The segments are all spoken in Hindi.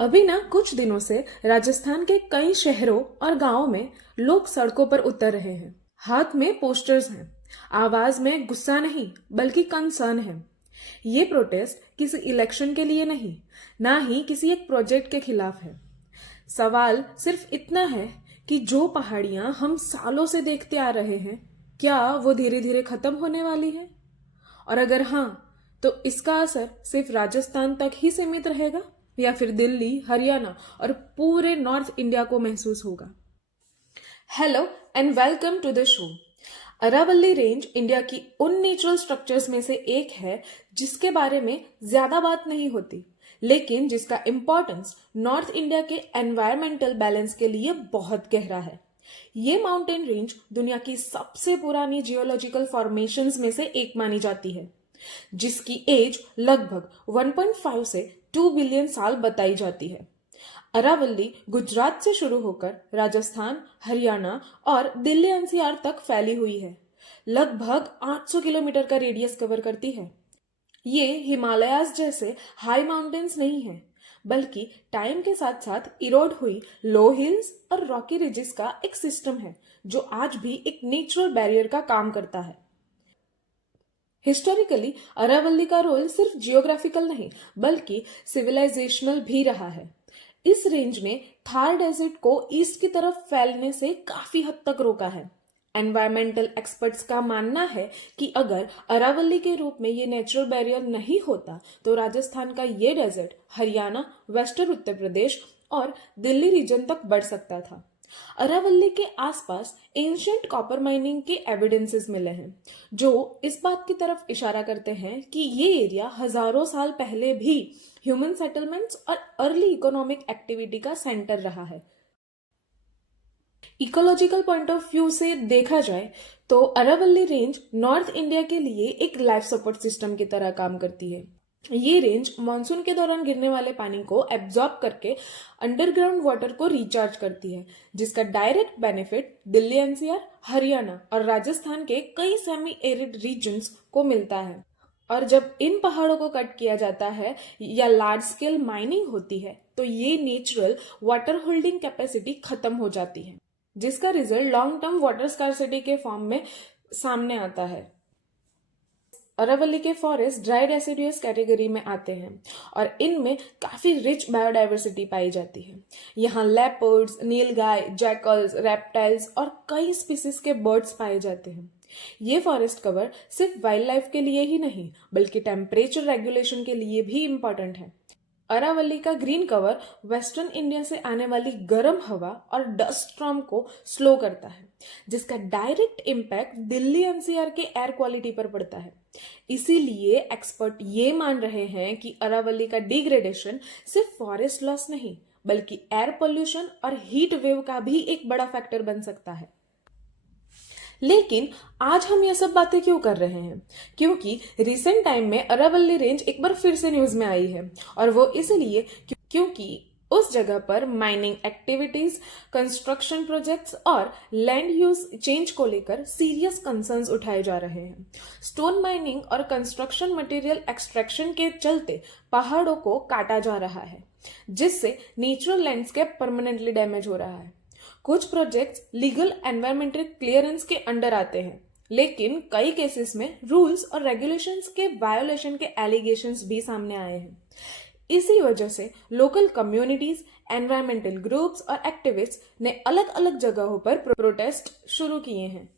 अभी ना कुछ दिनों से राजस्थान के कई शहरों और गांवों में लोग सड़कों पर उतर रहे हैं। हाथ में पोस्टर्स हैं, आवाज में गुस्सा नहीं बल्कि कंसर्न है। ये प्रोटेस्ट किसी इलेक्शन के लिए नहीं, ना ही किसी एक प्रोजेक्ट के खिलाफ है। सवाल सिर्फ इतना है कि जो पहाड़ियां हम सालों से देखते आ रहे हैं, क्या वो धीरे धीरे खत्म होने वाली है? और अगर हाँ, तो इसका असर सिर्फ राजस्थान तक ही सीमित रहेगा या फिर दिल्ली, हरियाणा और पूरे नॉर्थ इंडिया को महसूस होगा? Hello and welcome to the show. Aravalli range India की उन नेचुरल स्ट्रक्चर्स में से एक है जिसके बारे में ज्यादा बात नहीं होती, लेकिन जिसका इम्पोर्टेंस नॉर्थ इंडिया के एनवायरमेंटल बैलेंस के लिए बहुत गहरा है। ये माउंटेन रेंज दुनिया की सबसे पुरानी जियोलॉजिकल फॉर्मेशंस में से एक मानी जाती है, जिसकी एज लगभग 1.5 से 2 बिलियन साल बताई जाती है। अरावली गुजरात से शुरू होकर राजस्थान, हरियाणा और दिल्ली एनसीआर तक फैली हुई है। लगभग 800 किलोमीटर का रेडियस कवर करती है। ये हिमालयाज जैसे हाई माउंटेन्स नहीं है, बल्कि टाइम के साथ साथ इरोड हुई लो हिल्स और रॉकी रिजेस का एक सिस्टम है, जो आज भी एक नेचुरल बैरियर का काम करता है। हिस्टोरिकली अरावली का रोल सिर्फ जियोग्राफिकल नहीं बल्कि सिविलाइजेशनल भी रहा है। इस रेंज ने थार डेजर्ट को ईस्ट की तरफ फैलने से काफी हद तक रोका है। एनवायरमेंटल एक्सपर्ट्स का मानना है कि अगर अरावली के रूप में ये नेचुरल बैरियर नहीं होता तो राजस्थान का ये डेजर्ट हरियाणा, वेस्टर्न उत्तर प्रदेश और दिल्ली रीजन तक बढ़ सकता था। अरावली के आसपास एंशियंट कॉपर माइनिंग के एविडेंसेस मिले हैं, जो इस बात की तरफ इशारा करते हैं कि ये एरिया हजारों साल पहले भी ह्यूमन सेटलमेंट्स और अर्ली इकोनॉमिक एक्टिविटी का सेंटर रहा है। इकोलॉजिकल पॉइंट ऑफ व्यू से देखा जाए तो अरावली रेंज नॉर्थ इंडिया के लिए एक लाइफ सपोर्ट सिस्टम की तरह काम करती है। ये रेंज मानसून के दौरान गिरने वाले पानी को एब्जॉर्ब करके अंडरग्राउंड वाटर को रिचार्ज करती है, जिसका direct benefit Delhi NCR, Haryana और राजस्थान के कई सेमी एरिड रीजन्स को मिलता है। और जब इन पहाड़ों को कट किया जाता है या लार्ज स्केल माइनिंग होती है तो ये नेचुरल वाटर होल्डिंग कैपेसिटी खत्म हो जाती है, जिसका result long term water scarcity के फॉर्म में सामने आता है। अरावली के फॉरेस्ट ड्राई डेसिडुअस कैटेगरी में आते हैं और इनमें काफी रिच बायोडाइवर्सिटी पाई जाती है। यहाँ लेपर्ड्स, नीलगाय, जैकल्स, रेप्टाइल्स और कई स्पीसीज के बर्ड्स पाए जाते हैं। ये फॉरेस्ट कवर सिर्फ वाइल्ड लाइफ के लिए ही नहीं बल्कि टेम्परेचर रेगुलेशन के लिए भी इम्पोर्टेंट है। अरावली का ग्रीन कवर वेस्टर्न इंडिया से आने वाली गर्म हवा और डस्ट स्टॉर्म को स्लो करता है, जिसका डायरेक्ट इम्पैक्ट दिल्ली एनसीआर के एयर क्वालिटी पर पड़ता है। इसीलिए एक्सपर्ट ये मान रहे हैं कि अरावली का डिग्रेडेशन सिर्फ फॉरेस्ट लॉस नहीं बल्कि एयर पोल्यूशन और हीट वेव का भी एक बड़ा फैक्टर बन सकता है। लेकिन आज हम ये सब बातें क्यों कर रहे हैं? क्योंकि रिसेंट टाइम में अरावली रेंज एक बार फिर से न्यूज में आई है, और वो इसलिए क्योंकि उस जगह पर माइनिंग एक्टिविटीज, कंस्ट्रक्शन प्रोजेक्ट्स और लैंड यूज चेंज को लेकर सीरियस कंसर्न्स उठाए जा रहे हैं। स्टोन माइनिंग और कंस्ट्रक्शन मटेरियल एक्सट्रैक्शन के चलते पहाड़ों को काटा जा रहा है, जिससे नेचुरल लैंडस्केप परमानेंटली डैमेज हो रहा है। कुछ प्रोजेक्ट्स लीगल एनवायरमेंटल क्लियरेंस के अंडर आते हैं, लेकिन कई केसेस में रूल्स और रेगुलेशंस के वायोलेशन के एलिगेशंस भी सामने आए हैं। इसी वजह से लोकल कम्युनिटीज, एनवायरमेंटल ग्रुप्स और एक्टिविस्ट्स ने अलग अलग जगहों पर प्रोटेस्ट शुरू किए हैं।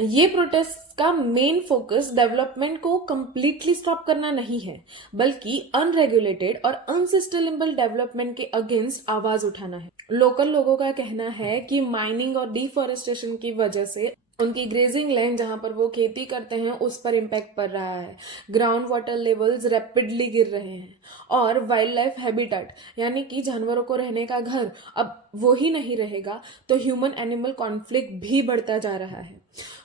ये प्रोटेस्ट का मेन फोकस डेवलपमेंट को कंप्लीटली स्टॉप करना नहीं है, बल्कि अनरेगुलेटेड और अनसस्टेनेबल डेवलपमेंट के अगेंस्ट आवाज उठाना है। लोकल लोगों का कहना है कि माइनिंग और डिफॉरेस्टेशन की वजह से उनकी ग्रेजिंग लैंड जहां पर वो खेती करते हैं उस पर इम्पैक्ट पड़ रहा है। ग्राउंड वाटर लेवल्स रैपिडली गिर रहे हैं और वाइल्ड लाइफ हैबिटेट यानी कि जानवरों को रहने का घर अब वो ही नहीं रहेगा, तो ह्यूमन एनिमल कॉन्फ्लिक्ट भी बढ़ता जा रहा है।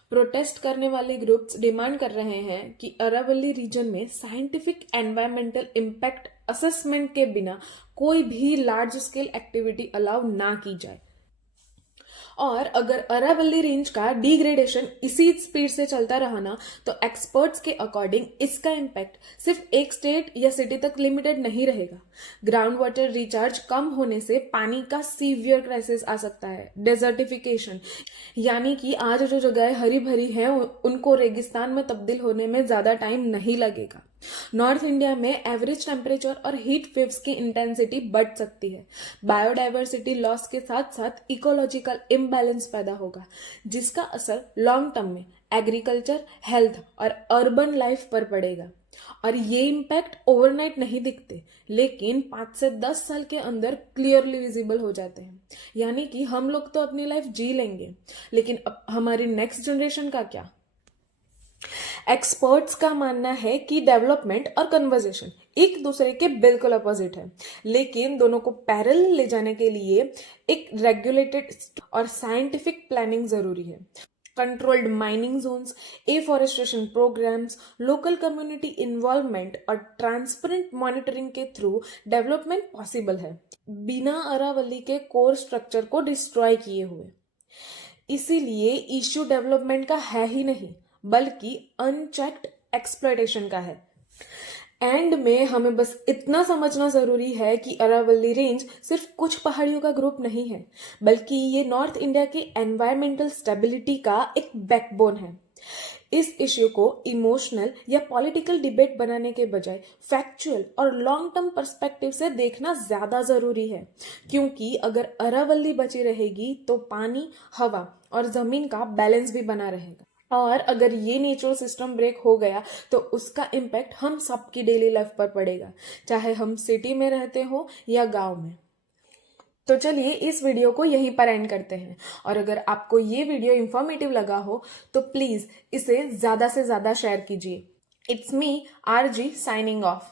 प्रोटेस्ट करने वाले ग्रुप्स डिमांड कर रहे हैं कि अरावली रीजन में साइंटिफिक एनवायरमेंटल इम्पैक्ट असेसमेंट के बिना कोई भी लार्ज स्केल एक्टिविटी अलाउ ना की जाए। और अगर अरावली रेंज का डिग्रेडेशन इसी स्पीड से चलता रहा ना तो एक्सपर्ट्स के अकॉर्डिंग इसका इम्पैक्ट सिर्फ एक स्टेट या सिटी तक लिमिटेड नहीं रहेगा। ग्राउंड वाटर रिचार्ज कम होने से पानी का सीवियर क्राइसिस आ सकता है। डेजर्टिफिकेशन यानी कि आज जो जगह हरी भरी हैं उनको रेगिस्तान में तब्दील होने में ज्यादा टाइम नहीं लगेगा। नॉर्थ इंडिया में एवरेज टेम्परेचर और हीट वेव्स की इंटेंसिटी बढ़ सकती है। बायोडाइवर्सिटी लॉस के साथ साथ इकोलॉजिकल इम्बैलेंस पैदा होगा, जिसका असर लॉन्ग टर्म में एग्रीकल्चर, हेल्थ और अर्बन लाइफ पर पड़ेगा। और ये इम्पैक्ट ओवरनाइट नहीं दिखते, लेकिन 5 से 10 साल के अंदर क्लियरली विजिबल हो जाते हैं। यानी कि हम लोग तो अपनी लाइफ जी लेंगे, लेकिन अब हमारी नेक्स्ट जनरेशन का क्या? एक्सपर्ट्स का मानना है कि डेवलपमेंट और कन्वर्जेशन एक दूसरे के बिल्कुल अपोजिट है, लेकिन दोनों को पैरेलल ले जाने के लिए एक रेगुलेटेड और साइंटिफिक प्लानिंग जरूरी है। Controlled mining zones, afforestation programmes, local community involvement और ट्रांसपेरेंट मॉनिटरिंग के थ्रू डेवलपमेंट पॉसिबल है, बिना अरावली के कोर स्ट्रक्चर को डिस्ट्रॉय किए हुए। इसीलिए इश्यू डेवलपमेंट का है ही नहीं, बल्कि अनचेक्ड एक्सप्लॉयटेशन का है। एंड में हमें बस इतना समझना जरूरी है कि अरावली रेंज सिर्फ कुछ पहाड़ियों का ग्रुप नहीं है, बल्कि ये नॉर्थ इंडिया की एनवायरमेंटल स्टेबिलिटी का एक बैकबोन है। इस इश्यू को इमोशनल या पॉलिटिकल डिबेट बनाने के बजाय फैक्चुअल और लॉन्ग टर्म पर्सपेक्टिव से देखना ज्यादा जरूरी है, क्योंकि अगर अरावली बची रहेगी तो पानी, हवा और जमीन का बैलेंस भी बना रहेगा। और अगर ये नेचुरल सिस्टम ब्रेक हो गया तो उसका इम्पैक्ट हम सबकी डेली लाइफ पर पड़ेगा, चाहे हम सिटी में रहते हो या गांव में। तो चलिए इस वीडियो को यहीं पर एंड करते हैं, और अगर आपको ये वीडियो इंफॉर्मेटिव लगा हो तो प्लीज इसे ज्यादा से ज्यादा शेयर कीजिए। It's me RG signing off.